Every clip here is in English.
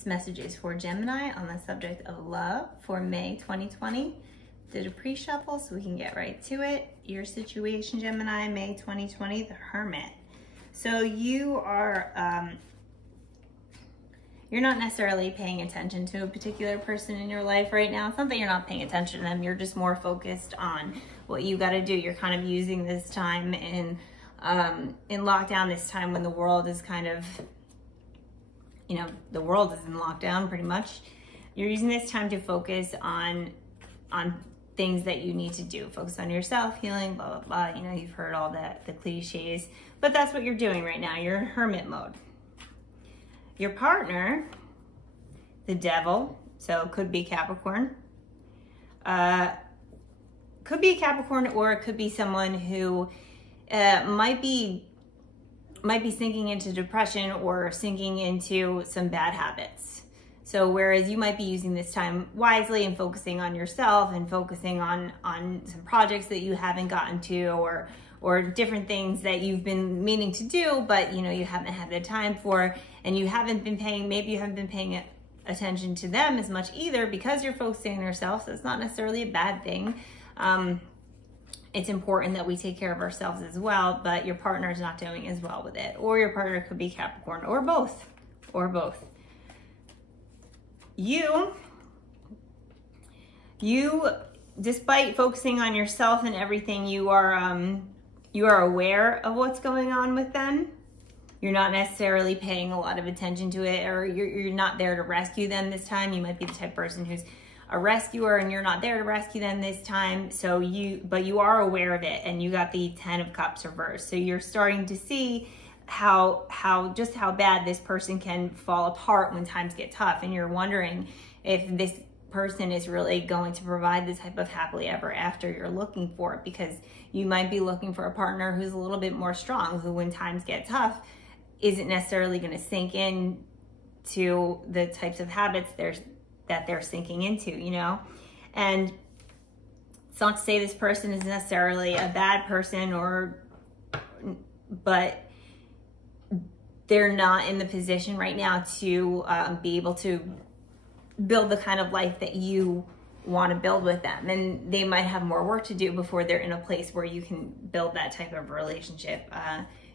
This message is for Gemini on the subject of love for May 2020. Did a pre-shuffle so we can get right to it. Your situation, Gemini, May 2020, the Hermit. So you are, you're not necessarily paying attention to a particular person in your life right now. It's not that you're not paying attention to them. You're just more focused on what you got to do. You're kind of using this time in lockdown, this time when the world is kind of, you know, the world is in lockdown pretty much. You're using this time to focus on things that you need to do. Focus on yourself, healing, blah, blah, blah. You know, you've heard all the cliches, but that's what you're doing right now. You're in hermit mode. Your partner, the Devil, so it could be Capricorn. Could be a Capricorn, or it could be someone who might be sinking into depression or sinking into some bad habits. So whereas you might be using this time wisely and focusing on yourself and focusing on some projects that you haven't gotten to, or different things that you've been meaning to do, but you know, you haven't had the time for, and you haven't been paying, maybe you haven't been paying attention to them as much either because you're focusing on yourself. So it's not necessarily a bad thing. It's important that we take care of ourselves as well, but your partner is not doing as well with it. Or your partner could be Capricorn, or both, You, despite focusing on yourself and everything, you are aware of what's going on with them. You're not necessarily paying a lot of attention to it, or you're not there to rescue them this time. You might be the type of person who's a rescuer and you're not there to rescue them this time. So but you are aware of it, and you got the 10 of Cups reversed. So you're starting to see just how bad this person can fall apart when times get tough. And you're wondering if this person is really going to provide the type of happily ever after you're looking for, because you might be looking for a partner who's a little bit more strong, who when times get tough isn't necessarily going to sink in to the types of habits that they're sinking into, you know? And it's not to say this person is necessarily a bad person, but they're not in the position right now to be able to build the kind of life that you want to build with them. And they might have more work to do before they're in a place where you can build that type of relationship.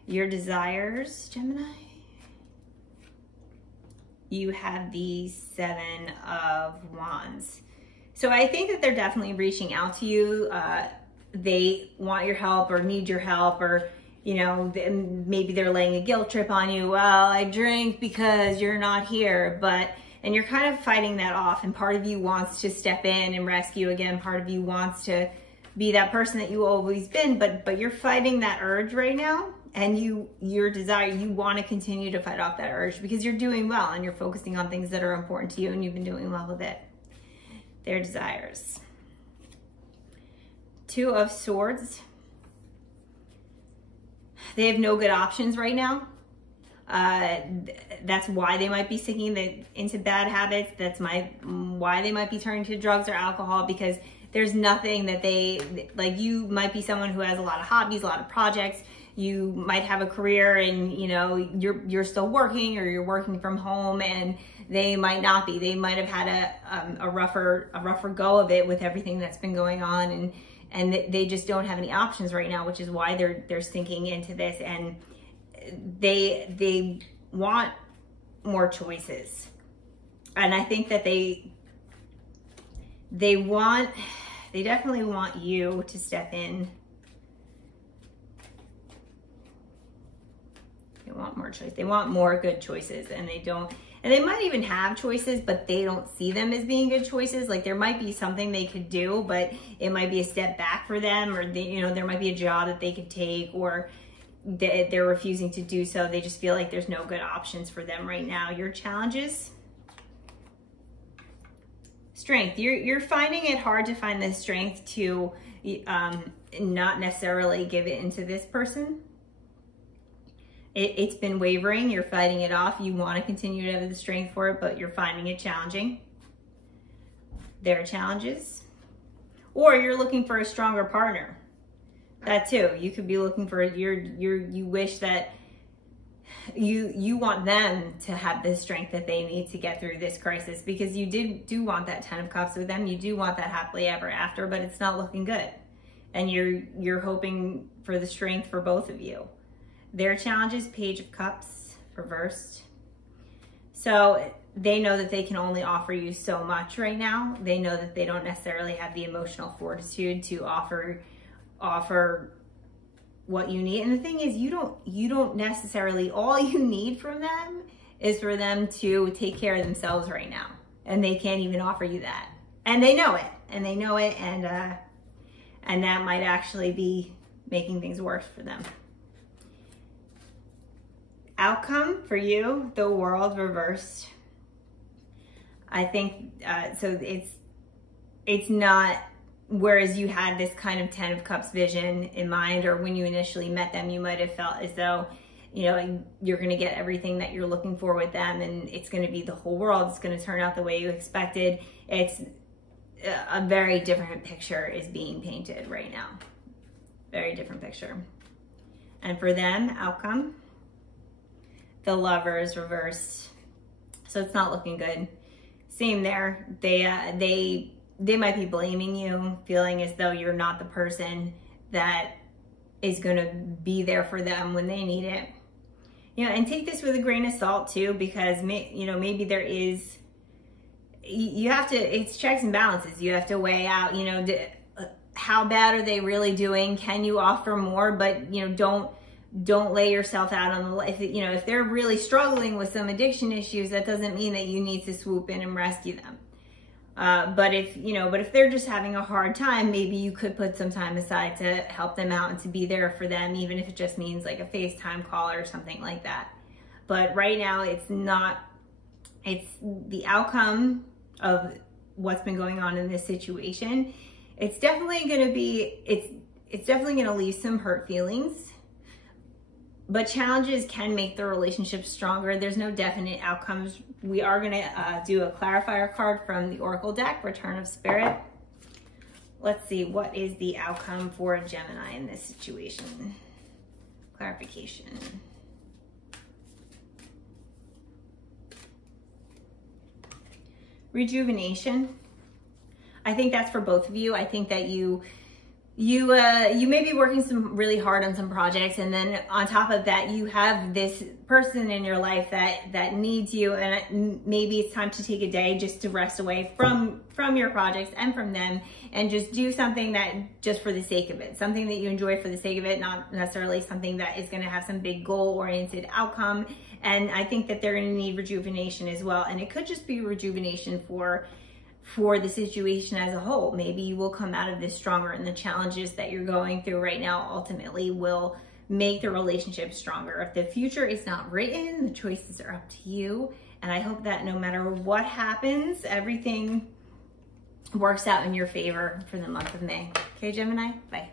Your desires, Gemini, you have the 7 of Wands. So I think that they're definitely reaching out to you. They want your help or need your help, or, you know, maybe they're laying a guilt trip on you. Well, I drink because you're not here, and you're kind of fighting that off. And part of you wants to step in and rescue again. Part of you wants to be that person that you always been, but you're fighting that urge right now. And your desire, you want to continue to fight off that urge because you're doing well and you're focusing on things that are important to you, and you've been doing well with it. Their desires. 2 of Swords. They have no good options right now. That's why they might be sinking into bad habits. That's why they might be turning to drugs or alcohol, because there's nothing that like. You might be someone who has a lot of hobbies, a lot of projects. You might have a career, and you know you're still working, or you're working from home, and they might not be. They might have had a rougher go of it with everything that's been going on, and they just don't have any options right now, which is why they're sinking into this, and they want more choices. And I think that they definitely want you to step in. They want more choice. They want more good choices, and they don't. And they might even have choices, but they don't see them as being good choices. Like there might be something they could do, but it might be a step back for them, or there might be a job that they could take, or they're refusing to do so. They just feel like there's no good options for them right now. Your challenges. Strength. You're finding it hard to find the strength to not necessarily give it into this person. It's been wavering. You're fighting it off. You want to continue to have the strength for it, but you're finding it challenging. Their challenges. Or you're looking for a stronger partner. That too. You could be looking for you wish that you want them to have the strength that they need to get through this crisis, because you do want that 10 of Cups with them. You do want that happily ever after, but it's not looking good. And you're hoping for the strength for both of you. Their challenge is Page of Cups reversed. So they know that they can only offer you so much right now. They know that they don't necessarily have the emotional fortitude to offer what you need. And the thing is, you don't necessarily, all you need from them is for them to take care of themselves right now. And they can't even offer you that. And they know it. And they know it. And that might actually be making things worse for them. Outcome for you, the World reversed. I think, so it's not, whereas you had this kind of 10 of Cups vision in mind, or when you initially met them, you might have felt as though, you know, you're going to get everything that you're looking for with them, and it's going to be the whole world. It's going to turn out the way you expected. It's a very different picture is being painted right now. Very different picture. And for them, outcome, the Lovers reversed. So it's not looking good. Same there. They might be blaming you, feeling as though you're not the person that is going to be there for them when they need it. You know, and take this with a grain of salt too, because maybe there is, you have to, it's checks and balances. You have to weigh out, you know, how bad are they really doing? Can you offer more? But, you know, don't lay yourself out on the, if they're really struggling with some addiction issues, that doesn't mean that you need to swoop in and rescue them. But if they're just having a hard time, maybe you could put some time aside to help them out and to be there for them, even if it just means like a FaceTime call or something like that. But right now it's the outcome of what's been going on in this situation. It's definitely going to be, it's definitely going to leave some hurt feelings. But challenges can make the relationship stronger. There's no definite outcomes. We are going to do a clarifier card from the Oracle deck, Return of Spirit. Let's see, what is the outcome for Gemini in this situation? Clarification. Rejuvenation. I think that's for both of you. I think that you may be working really hard on some projects, and then on top of that, you have this person in your life that needs you, and maybe it's time to take a day just to rest away from your projects and from them, and just do something that just for the sake of it, something that you enjoy for the sake of it, not necessarily something that is going to have some big goal-oriented outcome. And I think that they're going to need rejuvenation as well, and it could just be rejuvenation for the situation as a whole. Maybe you will come out of this stronger, and the challenges that you're going through right now ultimately will make the relationship stronger. If the future is not written, the choices are up to you. And I hope that no matter what happens, everything works out in your favor for the month of May. Okay, Gemini? Bye.